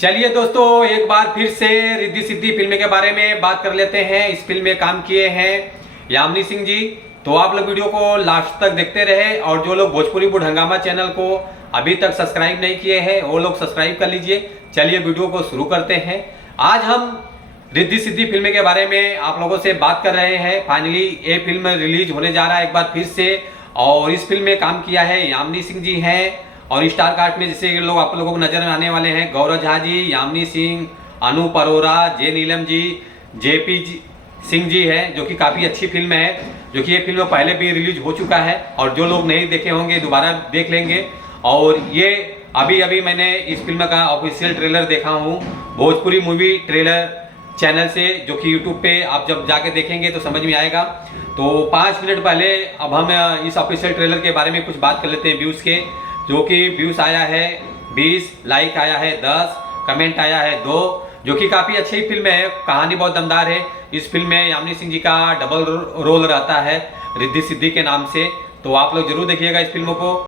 चलिए दोस्तों, एक बार फिर से रिद्धि सिद्धि फिल्म के बारे में बात कर लेते हैं। इस फिल्म में काम किए हैं यामिनी सिंह जी। तो आप लोग वीडियो को लास्ट तक देखते रहे और जो लोग भोजपुरी बुढ़ हंगामा चैनल को अभी तक सब्सक्राइब नहीं किए हैं वो लोग सब्सक्राइब कर लीजिए। चलिए वीडियो को शुरू करते हैं। आज हम रिद्धि सिद्धि फिल्म के बारे में आप लोगों से बात कर रहे हैं। फाइनली ये फिल्म रिलीज होने जा रहा है एक बार फिर से, और इस फिल्म में काम किया है यामिनी सिंह जी हैं। और स्टार कास्ट में जैसे लोग आप लोगों को नजर आने वाले हैं गौरव झा जी, यामिनी सिंह, अनूप अरोरा, जे नीलम जी, जेपी सिंह जी है, जो कि काफ़ी अच्छी फिल्म है। जो कि ये फिल्म पहले भी रिलीज हो चुका है और जो लोग नहीं देखे होंगे दोबारा देख लेंगे। और ये अभी अभी मैंने इस फिल्म का ऑफिशियल ट्रेलर देखा हूँ भोजपुरी मूवी ट्रेलर चैनल से, जो कि यूट्यूब पे आप जब जाके देखेंगे तो समझ में आएगा। तो 5 मिनट पहले अब हम इस ऑफिशियल ट्रेलर के बारे में कुछ बात कर लेते हैं व्यूज़ के। जो कि व्यूज़ आया है 20, लाइक आया है 10, कमेंट आया है 2, जो कि काफ़ी अच्छी फिल्म है। कहानी बहुत दमदार है। इस फिल्म में यामिनी सिंह जी का डबल रोल रहता है रिद्धि सिद्धि के नाम से। तो आप लोग जरूर देखिएगा इस फिल्म को।